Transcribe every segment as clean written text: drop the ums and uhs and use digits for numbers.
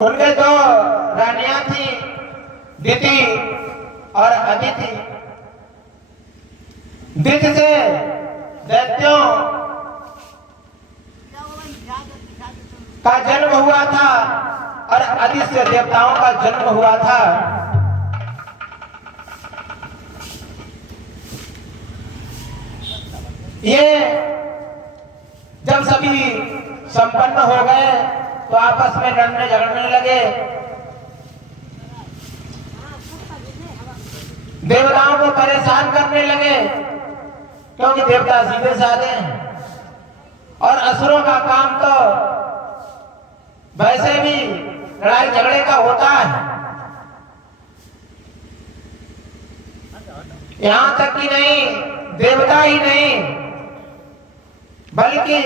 उनके दो रानियां थी, दिति और अदिति। दिति से दैत्यों का जन्म हुआ था और अदिति से देवताओं का जन्म हुआ था। ये जब सभी संपन्न हो गए तो आपस में लड़ने झगड़ने लगे। देवताओं को परेशान करने लगे क्योंकि देवता सीधे साधे हैं और असुरों का काम तो वैसे भी लड़ाई झगड़े का होता है। यहां तक कि नहीं, देवता ही नहीं बल्कि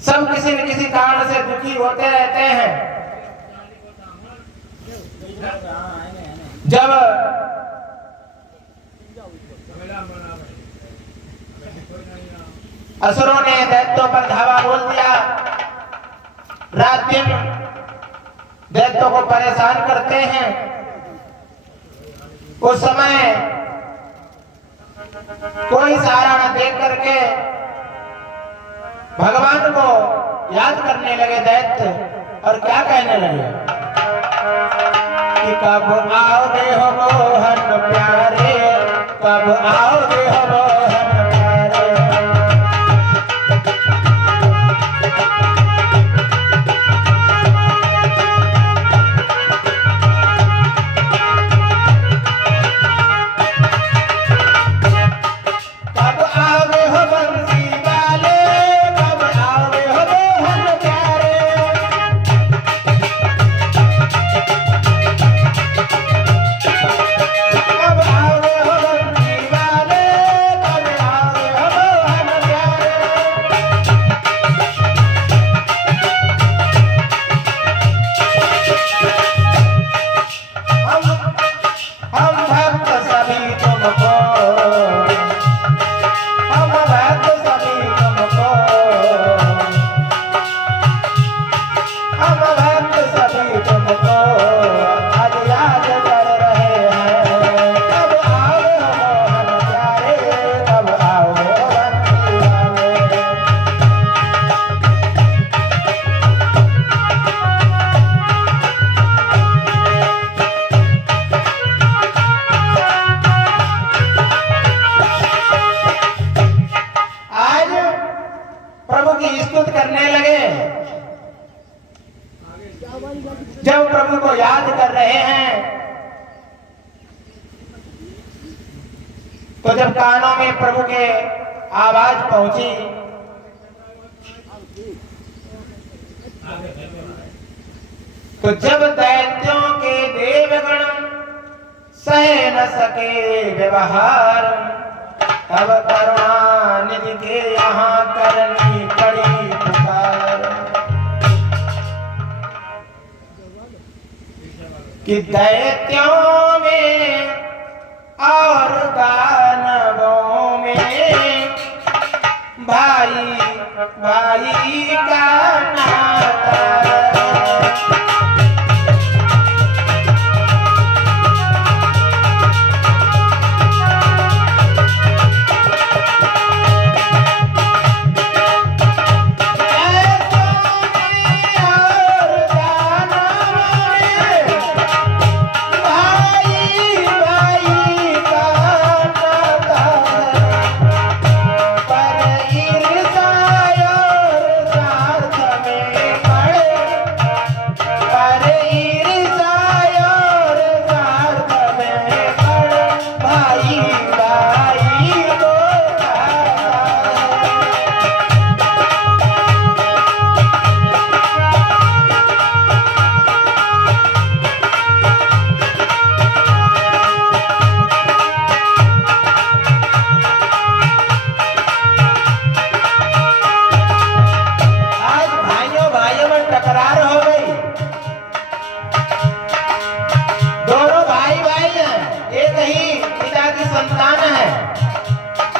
सब किसी न किसी कारण से दुखी होते रहते हैं। जब असुरों ने दैत्यों पर धावा बोल दिया, रात दिन दैत्यों को परेशान करते हैं, उस समय कोई सहारा न देख करके भगवान को याद करने लगे दैत्य और क्या कहने लगे कि कब आओगे हो मोहन प्यारे, कब आओगे हो मोहन प्यारे। कब आओगे हो बंसी वाले, कब आओगे हो मोहन प्यारे। कब आओगे हो बंसी वाले, कब आओगे हो मोहन प्यारे। हम भक्त सभी तुमको, हम भक्त सभी तुमको, हम भक्त सभी तुमको आज याद कर रहे हैं। कब आओगे हो मोहन प्यारे, कब आओगे हो बंसी वाले। आज प्रभु की स्तुति करने लगे। जब प्रभु को याद कर रहे हैं तो जब कानों में प्रभु के आवाज पहुंची तो जब दैत्यों के देवगण सह न सके व्यवहार, तब करुणानिधि के यहाँ करनी पड़ी पुकार कि दैत्यों में और दानवों में भाई भाई का नाता।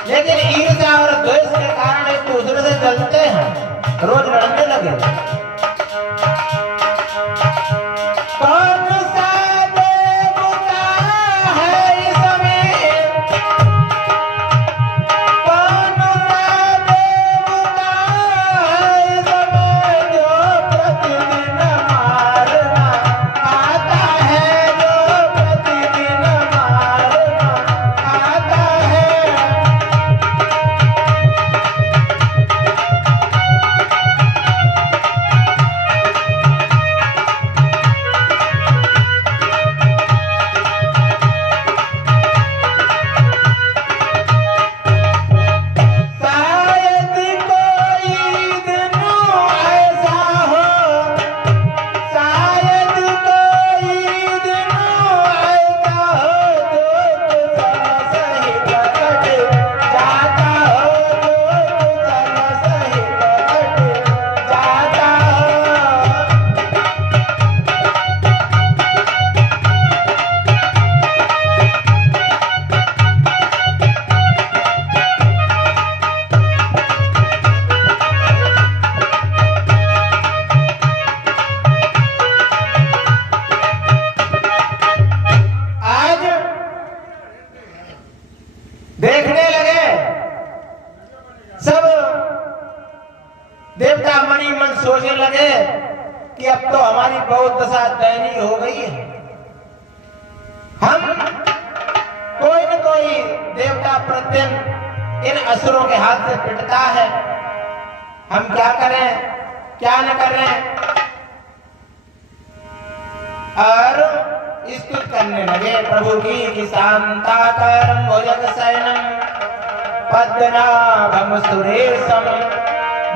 लेकिन ईर्ष्या और द्वेष के कारण एक दूसरे से जलते हैं, रोज लड़ने लगे। अब तो हमारी बहुत दशा दयनीय हो गई है। हम कोई न कोई देवता प्रतिदिन इन असुरों के हाथ से पिटता है। हम क्या करें क्या न करें। और स्तुति करने लगे प्रभु की शांताकारं भुजगशयनं पद्मनाभं सुरेशं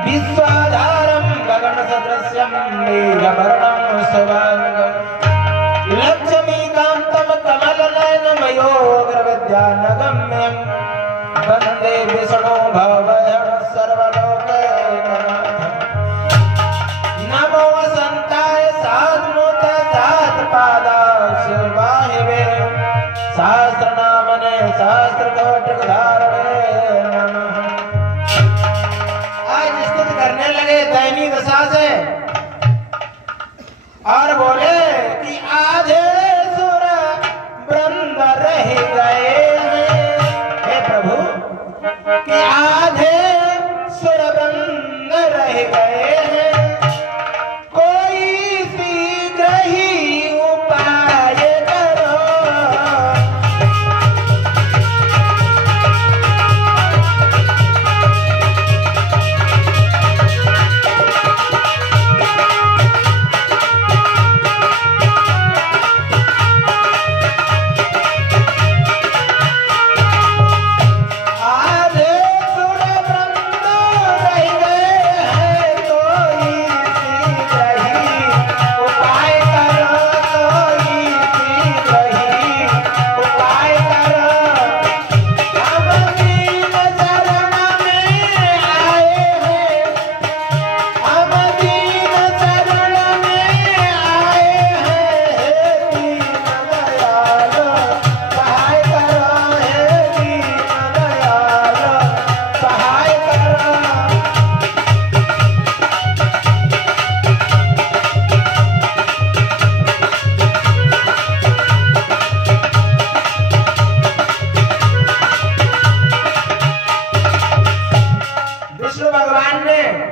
विश्वाधारं गगनसदृशं मेघवर्णं शुभांगं लक्ष्मीकान्तं कमलनयनं योगविद्यानगम्यं वन्दे विष्णु भवभयं सर्वलोकैकनाथं। नमो वसन्ताय साधुनुते साधुपादाक्षवाहिवे सहस्रनामने सहस्रकोटिधारणे नमः। आज स्तुति करने लगे दयनीय दशा से और बोले कि आधे सुर वृंद रह गए हैं। हे प्रभु कि आधे सुर वृंद रह गए हैं, कोई शीघ्र ही उपाय करो।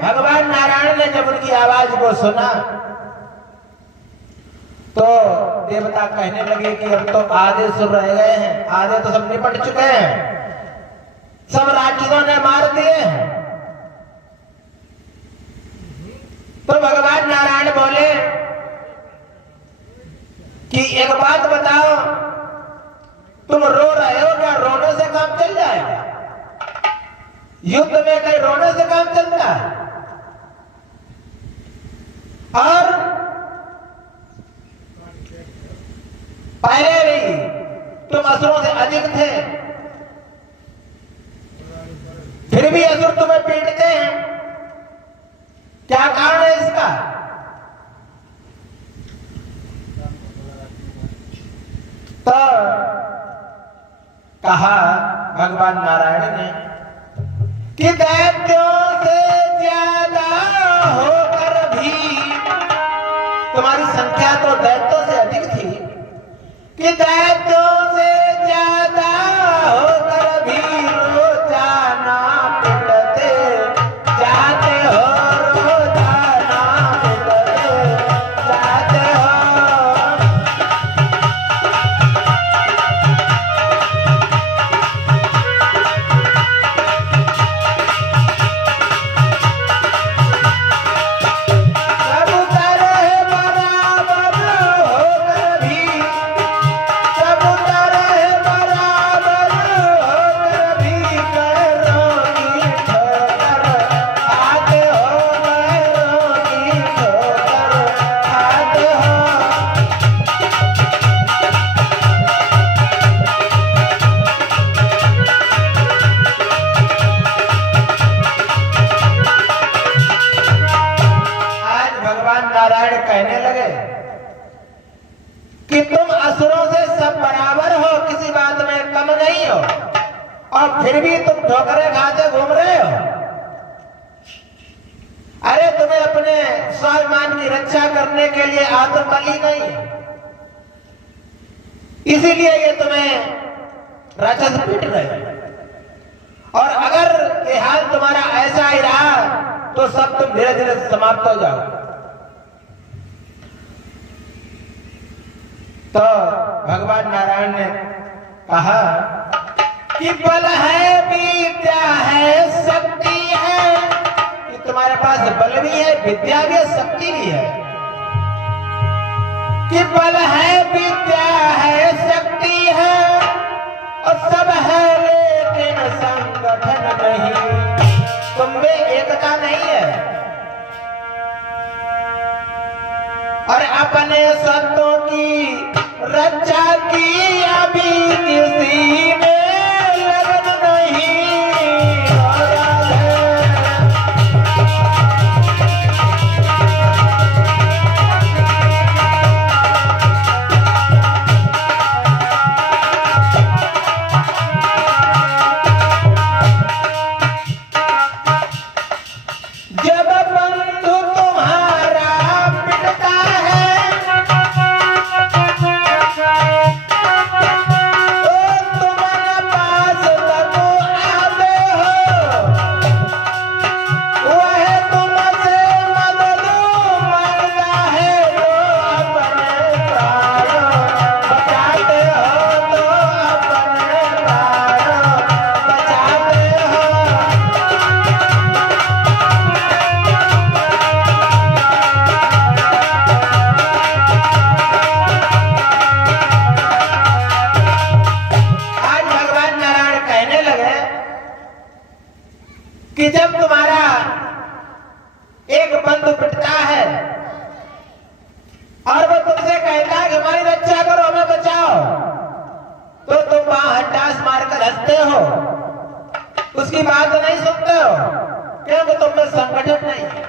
भगवान नारायण ने जब उनकी आवाज को सुना तो देवता कहने लगे कि अब तो आधे सुर रह गए हैं, आधे तो सब निपट चुके हैं, सब राक्षसों ने मार दिए हैं। तो भगवान नारायण बोले कि एक बात बताओ, तुम रो रहे हो क्या? रोने से काम चल जाएगा? युद्ध में कहीं रोने से काम चलता है? और पहले भी तुम असुरों से अधिक थे, फिर भी असुर तुम्हें पीटते हैं, क्या कारण है इसका? तो कहा भगवान नारायण ने कि दैत्यों से ज्यादा होकर भी तुम्हारी संख्या तो दैत्यों से अधिक थी, कि दैत्यों से ज्यादा होकर भी रोजाना पिटते जाते हो, रोजाना पिटते जाते हो। कहने लगे कि तुम असुरों से सब बराबर हो, किसी बात में कम नहीं हो, और फिर भी तुम ठोकरे खाते घूम रहे हो। अरे तुम्हें अपने स्वाभिमान की रक्षा करने के लिए आत्मबली नहीं है, इसीलिए ये तुम्हें राक्षस पीट रहे। और अगर ये हाल तुम्हारा ऐसा ही रहा तो सब तुम धीरे धीरे समाप्त हो जाओ। तो भगवान नारायण ने कहा कि बल है, विद्या है, शक्ति है, कि तुम्हारे पास बल भी है, विद्या भी है, शक्ति भी है। कि बल है, विद्या है, शक्ति है और सब है, लेकिन संगठन नहीं, तुम में एकता नहीं है। और अपने सत्यों की रक्षा की अभी किसी में लगन नहीं हो रहा है। जब बंधु तुम्हारा पिटता है तो तुम्हारे पास तक आते हो, वह तुमसे मदद मांगता है तो अपने प्राण बचाते हो, तो अपने प्राण बचाते हो। आज भगवान नारायण कहने लगे कि जब तुम्हारा एक बंधु पिटता है और वो तुमसे कहता है कि हमारी रक्षा करो, हमें बचाओ, तो तुम वहां हट्टास मारकर हंसते हो, उसकी बात नहीं सुनते हो, क्योंकि तुम में संगठन नहीं है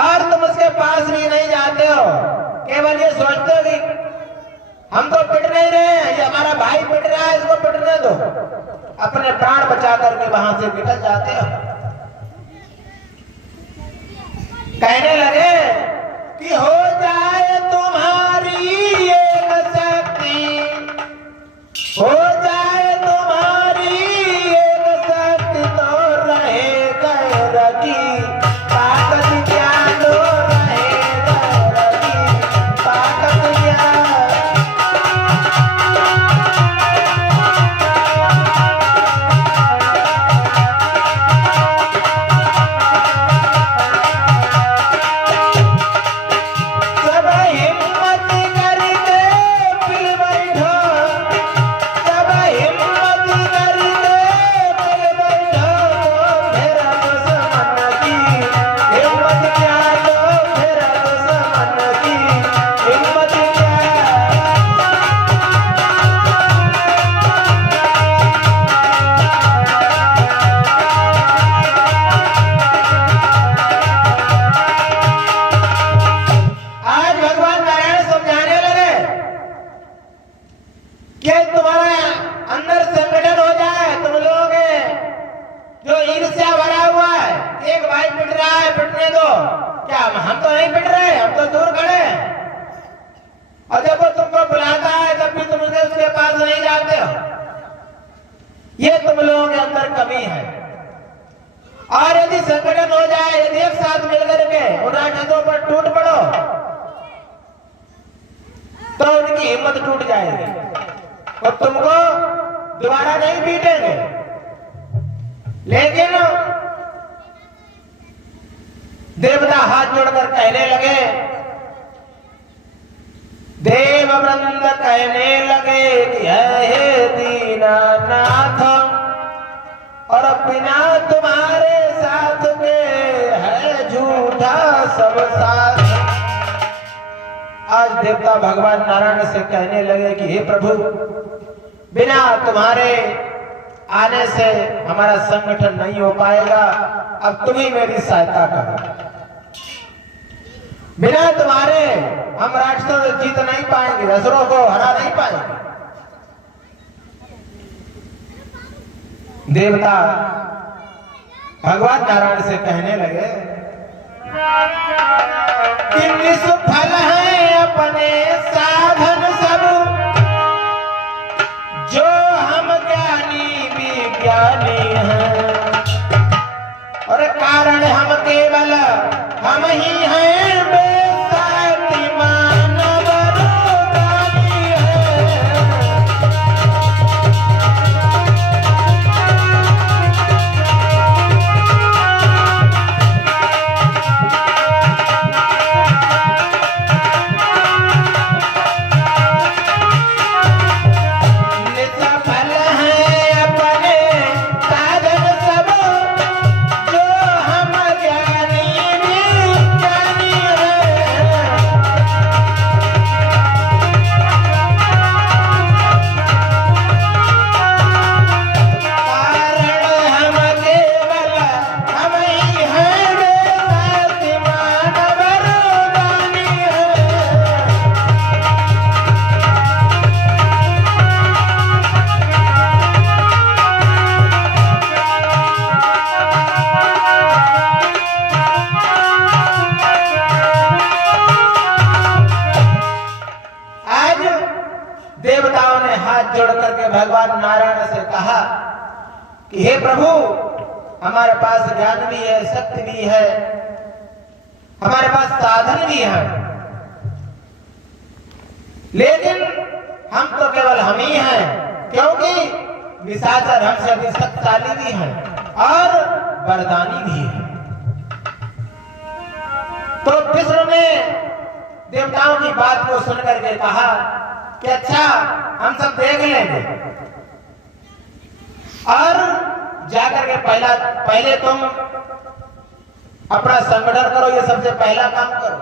और तुम उसके पास भी नहीं जाते हो। केवल ये सोचते हो कि हम तो पिट नहीं रहे हैं, ये हमारा भाई पिट रहा है, इसको पिटने दो, अपने प्राण बचा करके वहां से निकल जाते हो। कहने लगे कि हो जाए तुम्हारी एक शक्ति, हो जाए तुम्हारी एक शक्ति तो रहे गैर की ताकत ज्ञान, तो रहे गैर की ताकत ज्ञान। सब हिम्मत करके फिर बैठो, सब हिम्मत करके फिर बैठो, फिर दुश्मन की हिम्मत क्या, तो फिर दुश्मन की हिम्मत क्या। आज भगवान नारायण समझाने लगे कि तुम्हारा अंदर संगठन हो जाए, तुम लोग जो ईर्ष्या भरा हुआ है, एक भाई पिट रहा है, पिटने दो, क्या हम तो नहीं पिट रहे, हम तो दूर खड़े हैं, और जब वो तुमको बुलाता है तब भी तुम उसके पास नहीं जाते हो। ये तुम लोगों के अंदर कमी है। और यदि संगठन हो जाए, यदि एक साथ मिलकर के उन राक्षसों पर टूट पड़ो तो उनकी हिम्मत टूट जाएगी और तुमको दोबारा नहीं पीटेंगे। लेकिन देवता हाथ जोड़कर कहने लगे, देववृंद कहने लगे कि हे दीनानाथ, और बिना तुम्हारे साथ के है झूठा सब साथ। आज देवता भगवान नारायण से कहने लगे कि हे प्रभु, बिना तुम्हारे आने से हमारा संगठन नहीं हो पाएगा, अब तुम ही मेरी सहायता करो। बिना तुम्हारे हम राक्षसों से जीत नहीं पाएंगे, असुरों को हरा नहीं पाएंगे। देवता भगवान नारायण से कहने लगे कि निष्फल है अपने साधन सब, जो हम ज्ञानी विज्ञानी हैं, और कारण हम केवल हम ही हैं बेसाती मानव। भगवान नारायण से कहा कि हे प्रभु, हमारे पास ज्ञान भी है, शक्ति भी है, हमारे पास साधन भी है, लेकिन हम तो केवल हम ही हैं, क्योंकि निशाचर हमसे अधिक शक्तिशाली भी हैं और वरदानी भी है। तो विष्णु ने देवताओं की बात को सुनकर के कहा कि अच्छा, हम सब देख लेंगे, और जाकर के पहले तुम अपना संगठन करो, ये सबसे पहला काम करो,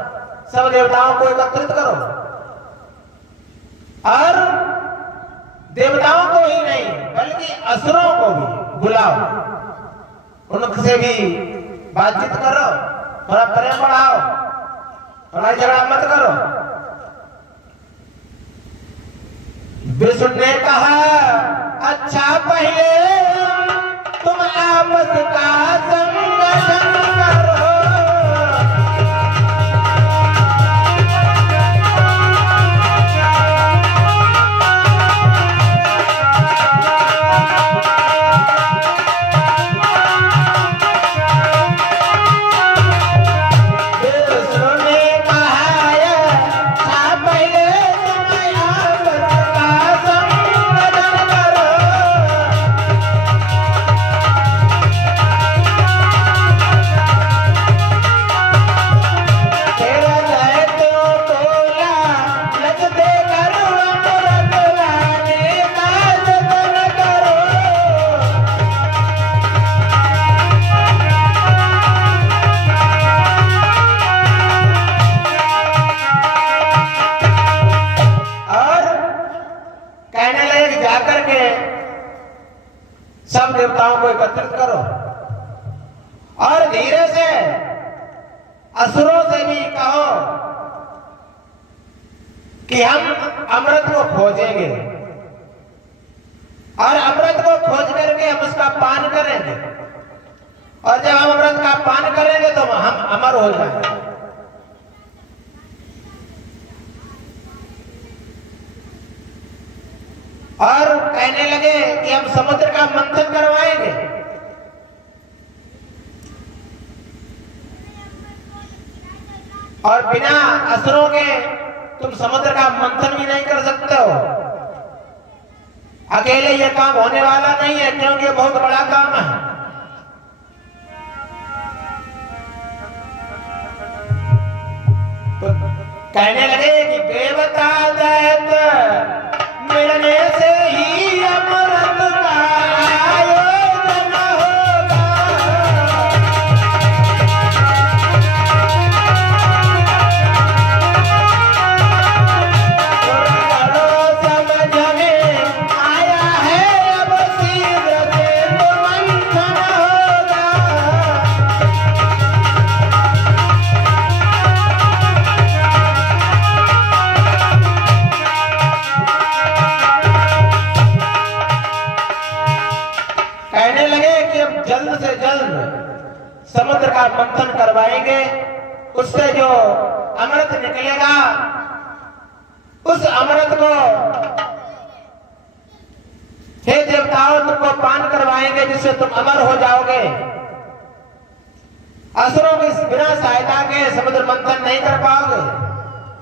सब देवताओं को एकत्रित करो, और देवताओं को ही नहीं बल्कि असुरों को भी बुलाओ, उनसे भी बातचीत करो, थोड़ा प्रेम बढ़ाओ, थोड़ा झगड़ा मत करो। विष्णु ने कहा अच्छा, पहले तुम आपस का संगठन करो, सब देवताओं को एकत्रित करो और धीरे से असुरों से भी कहो कि हम अमृत को खोजेंगे, और अमृत को खोज करके हम उसका पान करेंगे, और जब हम अमृत का पान करेंगे तो हम अमर हो जाएंगे। और कहने लगे कि हम समुद्र का मंथन करवाएंगे, और बिना असुरों के तुम समुद्र का मंथन भी नहीं कर सकते हो, अकेले ये काम होने वाला नहीं है, क्योंकि ये बहुत बड़ा काम है। तो कहने लगे कि देवता दैत्य मिलने से ही अमृत का आयोजन होगा, समझ में आया है, अब शीघ्र से मंथन होगा। कहने लगे कि अब जल्द से जल्द समुद्र का मंथन करवाएंगे, उससे जो अमृत निकलेगा उस अमृत को हे देवताओं तुमको पान करवाएंगे, जिससे तुम अमर हो जाओगे। असुरों की बिना सहायता के समुद्र मंथन नहीं कर पाओगे,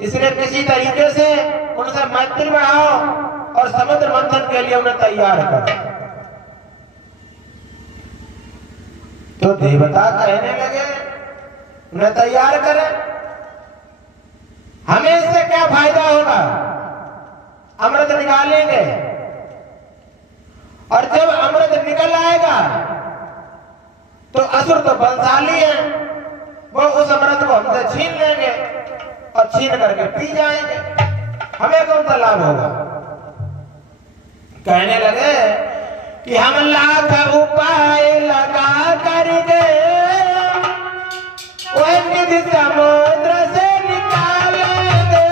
इसलिए किसी तरीके से उनसे मैत्री बढ़ाओ और समुद्र मंथन के लिए उन्हें तैयार करो। तो देवता कहने लगे उन्हें तैयार करें, हमें इससे क्या फायदा होगा, अमृत निकालेंगे, और जब अमृत निकल आएगा तो असुर तो बलशाली हैं, वो उस अमृत को हमसे छीन लेंगे और छीन करके पी जाएंगे, हमें कौन सा लाभ होगा। कहने लगे कि हम लाख उपाय लगा करके वह निधि समुद्र से निकालेंगे,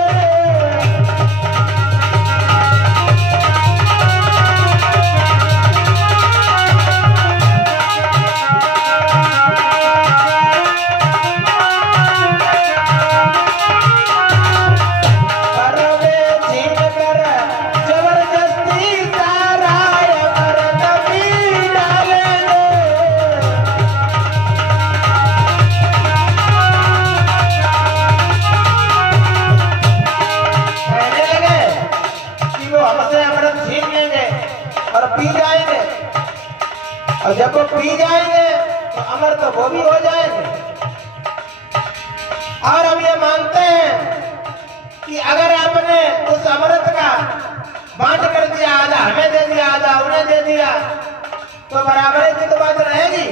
पर वे छीन कर जबरदस्ती सारा जब वो पी जाएंगे तो अमर तो वो भी हो जाएंगे। और हम ये मानते हैं कि अगर आपने उस अमृत का बांट कर दिया, आधा हमें दे दिया, आधा उन्हें दे दिया, तो बराबरी की तो बात रहेगी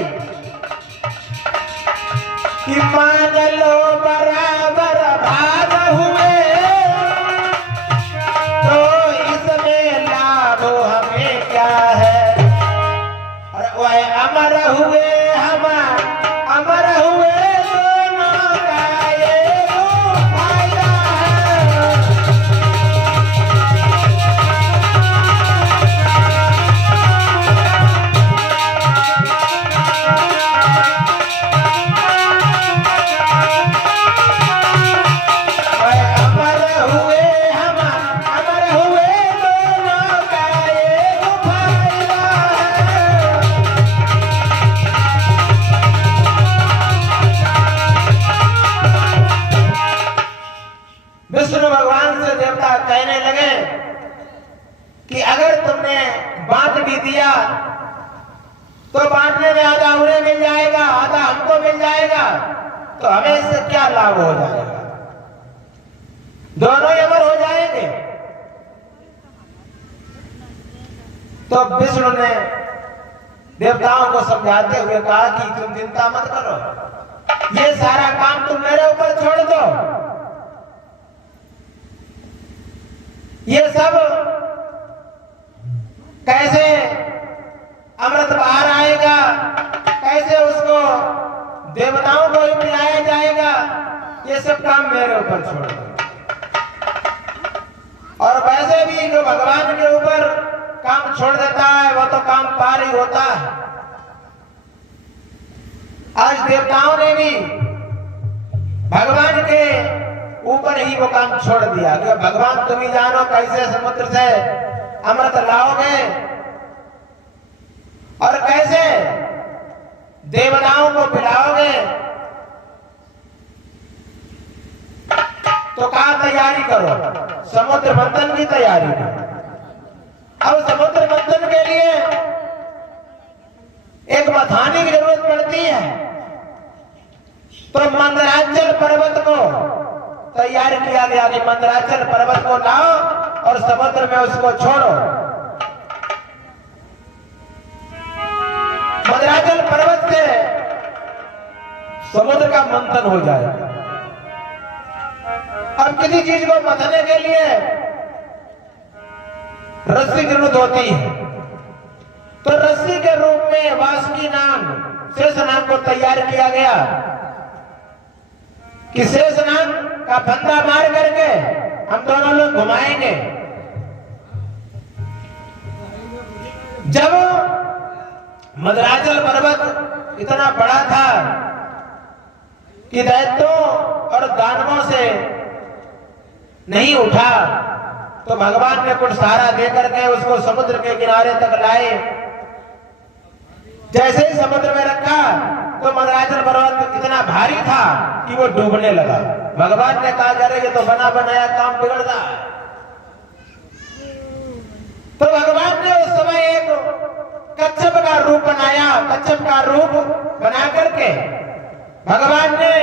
कि मान लो बराबर भाग हुए तो इसमें लाभ हमें क्या है। और वह अमर हुए हम अमर हुए दोनों का ये फायदा है। विष्णु भगवान से देवता कहने लगे कि अगर तुमने बांट भी दिया तो बांटने में आधा उन्हें मिल जाएगा, आधा हमको मिल जाएगा, तो हमें इससे क्या लाभ हो जाएगा, दोनों ही अमर हो जाएंगे। तो विष्णु ने देवताओं को समझाते हुए कहा कि तुम चिंता मत करो, ये सारा काम तुम मेरे ऊपर छोड़ दो, ये सब कैसे अमृत बाहर आएगा, कैसे उसको देवताओं को ही पिलाया जाएगा, ये सब काम मेरे ऊपर छोड़ दो। और वैसे भी जो भगवान के ऊपर काम छोड़ देता है वो तो काम पार ही होता है। आज देवताओं ने भी भगवान के ऊपर ही वो काम छोड़ दिया कि भगवान तुम ही जानो कैसे समुद्र से अमृत लाओगे और कैसे देवताओं को पिलाओगे। तो कहा तैयारी करो, समुद्र मंथन की तैयारी करो। अब समुद्र मंथन के लिए एक मथानी की जरूरत पड़ती है, तो मंदराचल पर्वत को तैयार किया गया कि मंदराचल पर्वत को लाओ और समुद्र में उसको छोड़ो। मंदराचल पर्वत से समुद्र का मंथन हो जाए। अब किसी चीज को मथने के लिए रस्सी की जरूरत होती है, तो रस्सी के रूप में वासुकी नाग, शेष नाग को तैयार किया गया कि शेष नाग का फंदा मार करके हम दोनों लोग घुमाएंगे। जब मंदराचल पर्वत इतना बड़ा था कि दैत्यों और दानवों से नहीं उठा, तो भगवान ने कुछ सहारा दे करके उसको समुद्र के किनारे तक लाए। जैसे ही समुद्र में रखा तो मंदराचल पर्वत इतना भारी था कि वो डूबने लगा। भगवान ने कहा अरे ये तो बना बनाया काम बिगड़ रहा है। तो भगवान ने उस समय एक कच्छप का रूप बनाया। कच्छप का रूप बना करके भगवान ने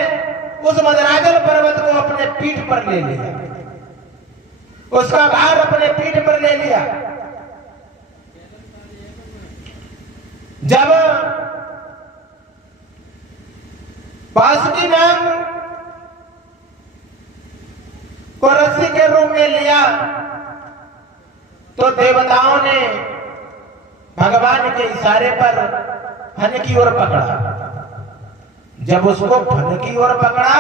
उस मंदराचल पर्वत को अपने पीठ पर ले लिया, उसका भार अपने पीठ पर ले लिया। जब वासुकी नाग को रस्सी के रूप में लिया तो देवताओं ने भगवान के इशारे पर फन की ओर पकड़ा। जब उसको फन की ओर पकड़ा,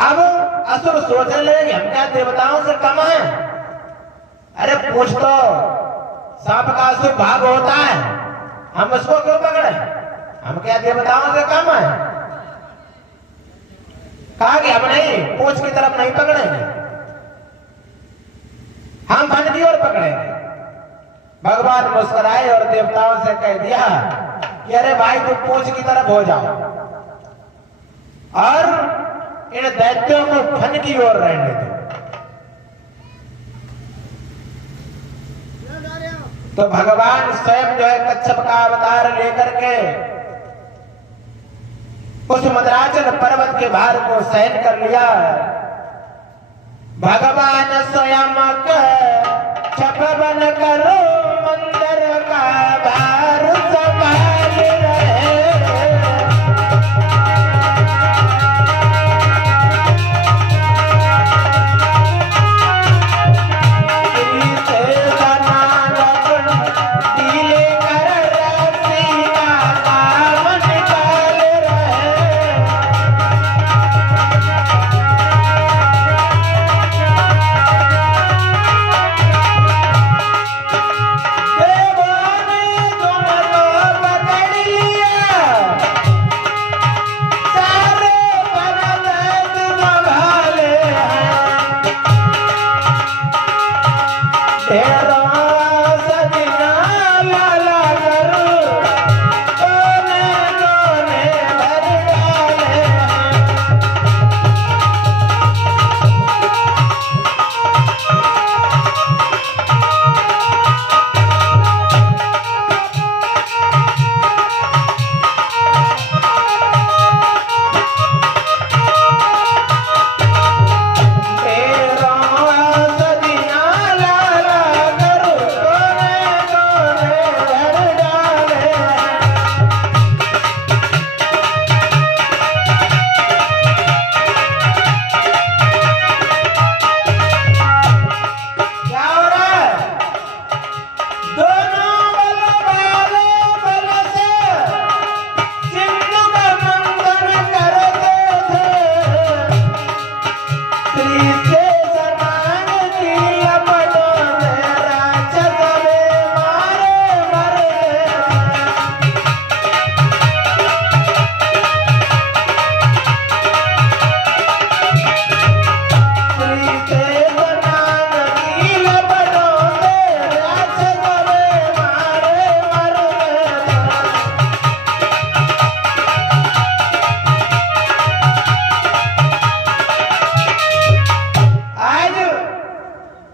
अब असुर सोचने लगे हम क्या देवताओं से कम हैं? अरे पूछ तो सांप का असुर भाग होता है, हम उसको क्यों पकड़े? हम क्या देवताओं से कम हैं? कहा कि हम नहीं, पूछ की तरफ नहीं पकड़ेंगे, हम फन की ओर पकड़ेंगे। भगवान मुस्कुराए और देवताओं से कह दिया कि अरे भाई तुम पूछ की तरफ हो जाओ और इन दैत्यों को फन की ओर रहने दो। तो भगवान स्वयं जो है कच्छप का अवतार लेकर के उस मद्राचल पर्वत के भार को सहन कर लिया। भगवान स्वयं कच्छप बन करो मंदिर का भार संभाल रहे।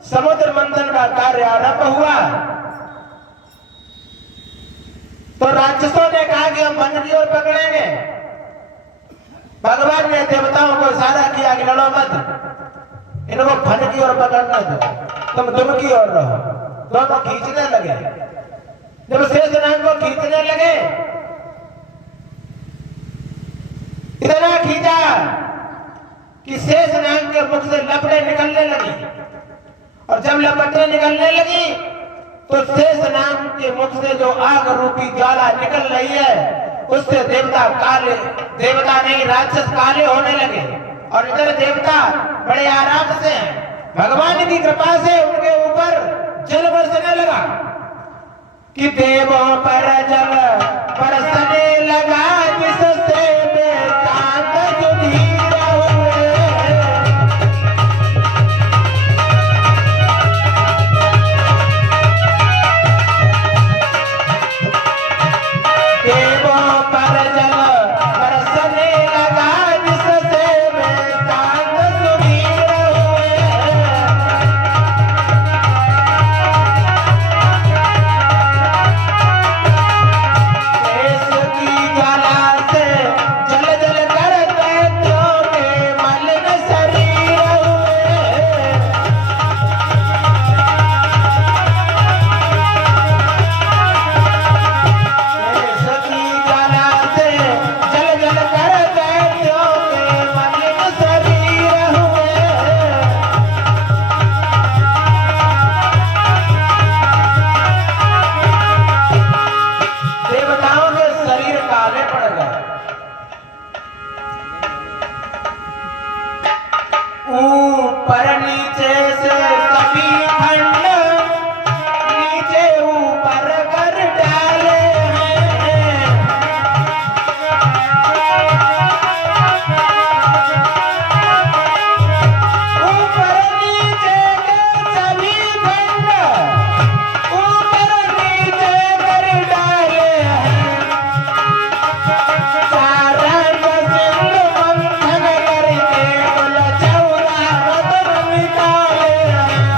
समुद्र मंथन का कार्य आरंभ हुआ तो राक्षसों ने कहा कि हम वन की ओर पकड़ेंगे। भगवान ने देवताओं को इशारा किया कि लड़ो मत, इनको फन की ओर पकड़ना दो, तुम दुम की ओर रहो। दोनों खींचने लगे। जब शेषनाग को खींचने लगे, इतना खींचा कि शेषनाग के मुख से लपटें निकलने लगी। और जब लपटें निकलने लगी तो शेषनाग के मुख से जो आग रूपी ज्वाला निकल रही है उससे देवता नहीं राक्षस काले होने लगे। और इधर देवता बड़े आराम से भगवान की कृपा से उनके ऊपर जल बरसने लगा कि देवों पर जल बरसने लगा जिससे बेचांद सुधीर हुए। देवों पर जल बरसने लगा जिससे बेचांद सुधीर हुए। शेष की ज्वाला से जल जल कर दैत्यों के मलिन शरीर हुए। शेष की ज्वाला से जल जल कर दैत्यों के मलिन शरीर हुए। देवताओं के शरीर काले पड़ गए। ऊपर नीचे से सभी खंड नीचे ऊपर कर डाले हैं। ऊपर नीचे के सभी खंड ऊपर नीचे कर डाले हैं। सारंग सिंधु मंथन करके कुल चौरा रत्न निकाले हैं।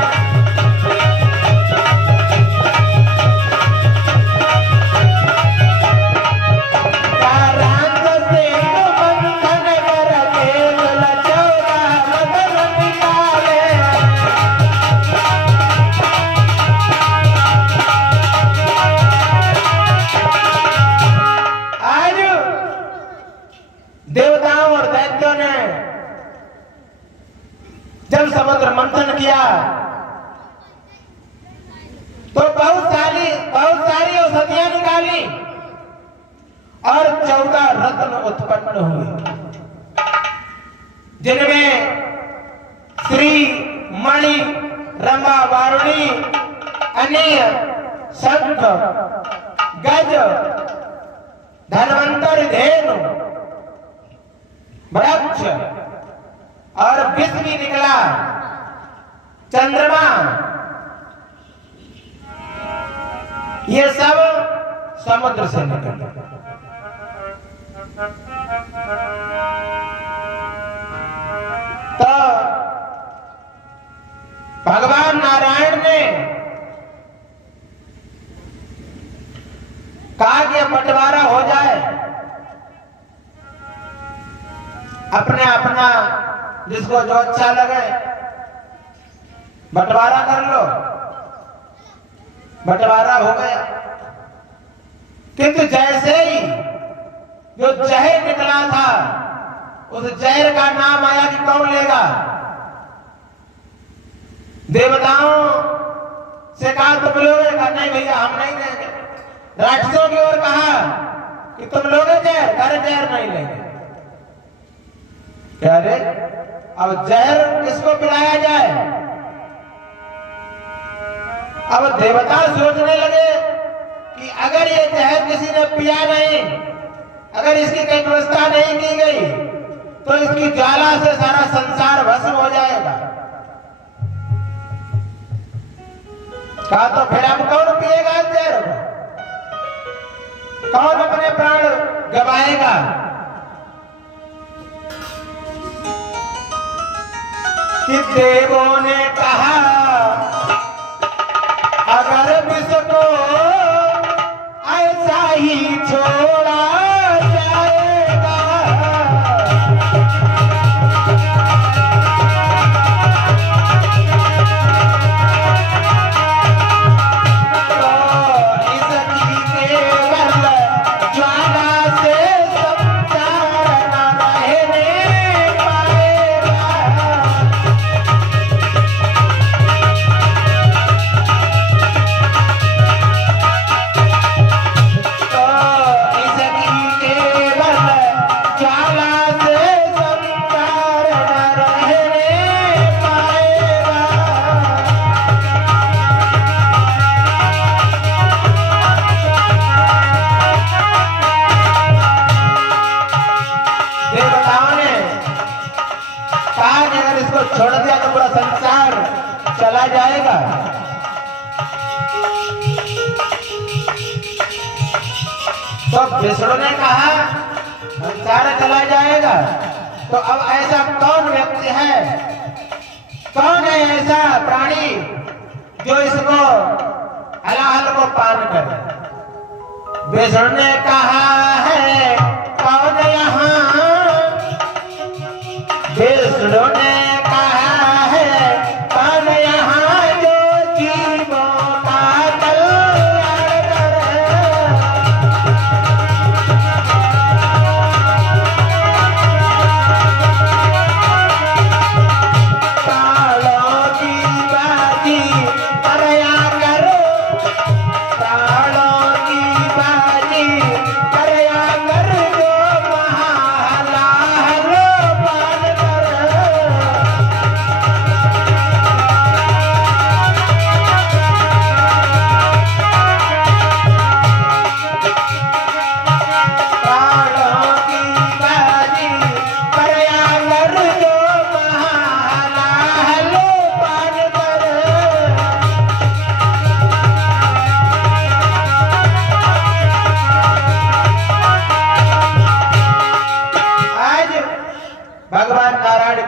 जब समुद्र मंथन किया तो बहुत सारी औषधियां निकाली और 14 रत्न उत्पन्न हुए, जिनमें श्री, मणि, रंभा, वारुणी, अनीय, शंख, गज, धन्वंतरि, धेनु, वृक्ष और विष भी निकला, चंद्रमा, ये सब समुद्र से निकला। तो भगवान नारायण ने कहा कि बंटवारा हो जाए, अपना जिसको जो अच्छा लगे बंटवारा कर लो। बंटवारा हो गया, किंतु जैसे ही जो जहर निकला था उस जहर का नाम आया कि कौन लेगा। देवताओं से कहा तुम लोगे, कहा नहीं भैया हम नहीं लेंगे। राक्षसों की ओर कहा कि तुम लोगे जहर, अरे जहर नहीं लेंगे। क्या रे, अब जहर किसको पिलाया जाए। अब देवता सोचने लगे कि अगर ये जहर किसी ने पिया नहीं, अगर इसकी कोई व्यवस्था नहीं की गई तो इसकी ज्वाला से सारा संसार भस्म हो जाएगा। कहा तो फिर अब कौन पिएगा इस जहर को, कौन अपने प्राण गवाएगा। कि देवों ने कहा अगर विष को ऐसा ही छोड़ा जाएगा तो इसकी केवल ज्वाला से संसार न रहने पाएगा। छोड़ दिया तो पूरा संसार चला जाएगा। तो विष्णु ने कहा संसार चला जाएगा, तो अब ऐसा कौन व्यक्ति है, कौन है ऐसा प्राणी जो इसको हलाहल को पान करे। विष्णु ने कहा है कौन यहाँ, विष्णु ने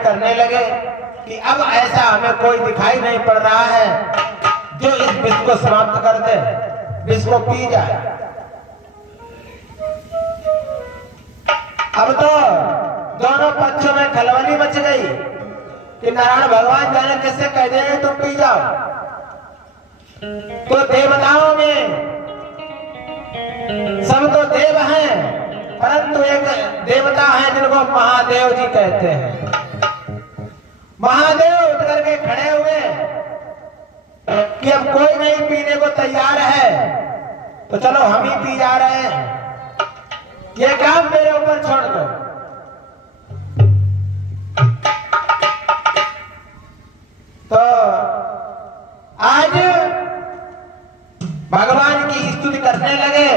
करने लगे कि अब ऐसा हमें कोई दिखाई नहीं पड़ रहा है जो इस विष को समाप्त कर दे, विष को पी जाए। अब तो दोनों पक्षों में खलबली मच गई कि नारायण भगवान जाने किससे कह दे तुम पी जाओ। तो देवताओं में सब तो देव हैं, परंतु एक देवता है जिनको महादेव जी कहते हैं। महादेव उठ करके खड़े हुए कि अब कोई नहीं पीने को तैयार है तो चलो हम ही पी जा रहे हैं, ये काम मेरे ऊपर छोड़ दो। तो आज भगवान की स्तुति करने लगे,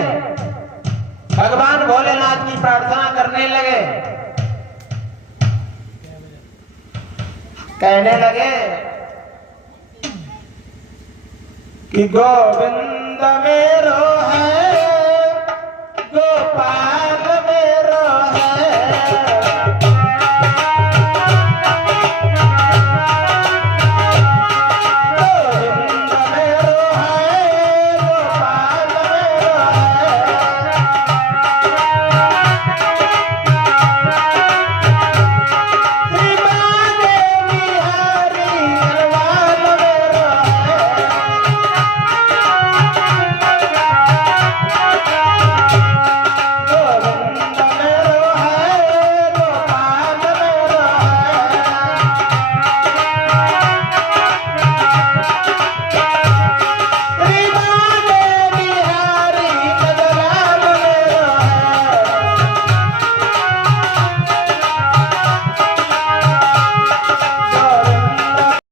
भगवान भोलेनाथ की प्रार्थना करने लगे, कहने लगे कि गोविंद मेरो है गोपाल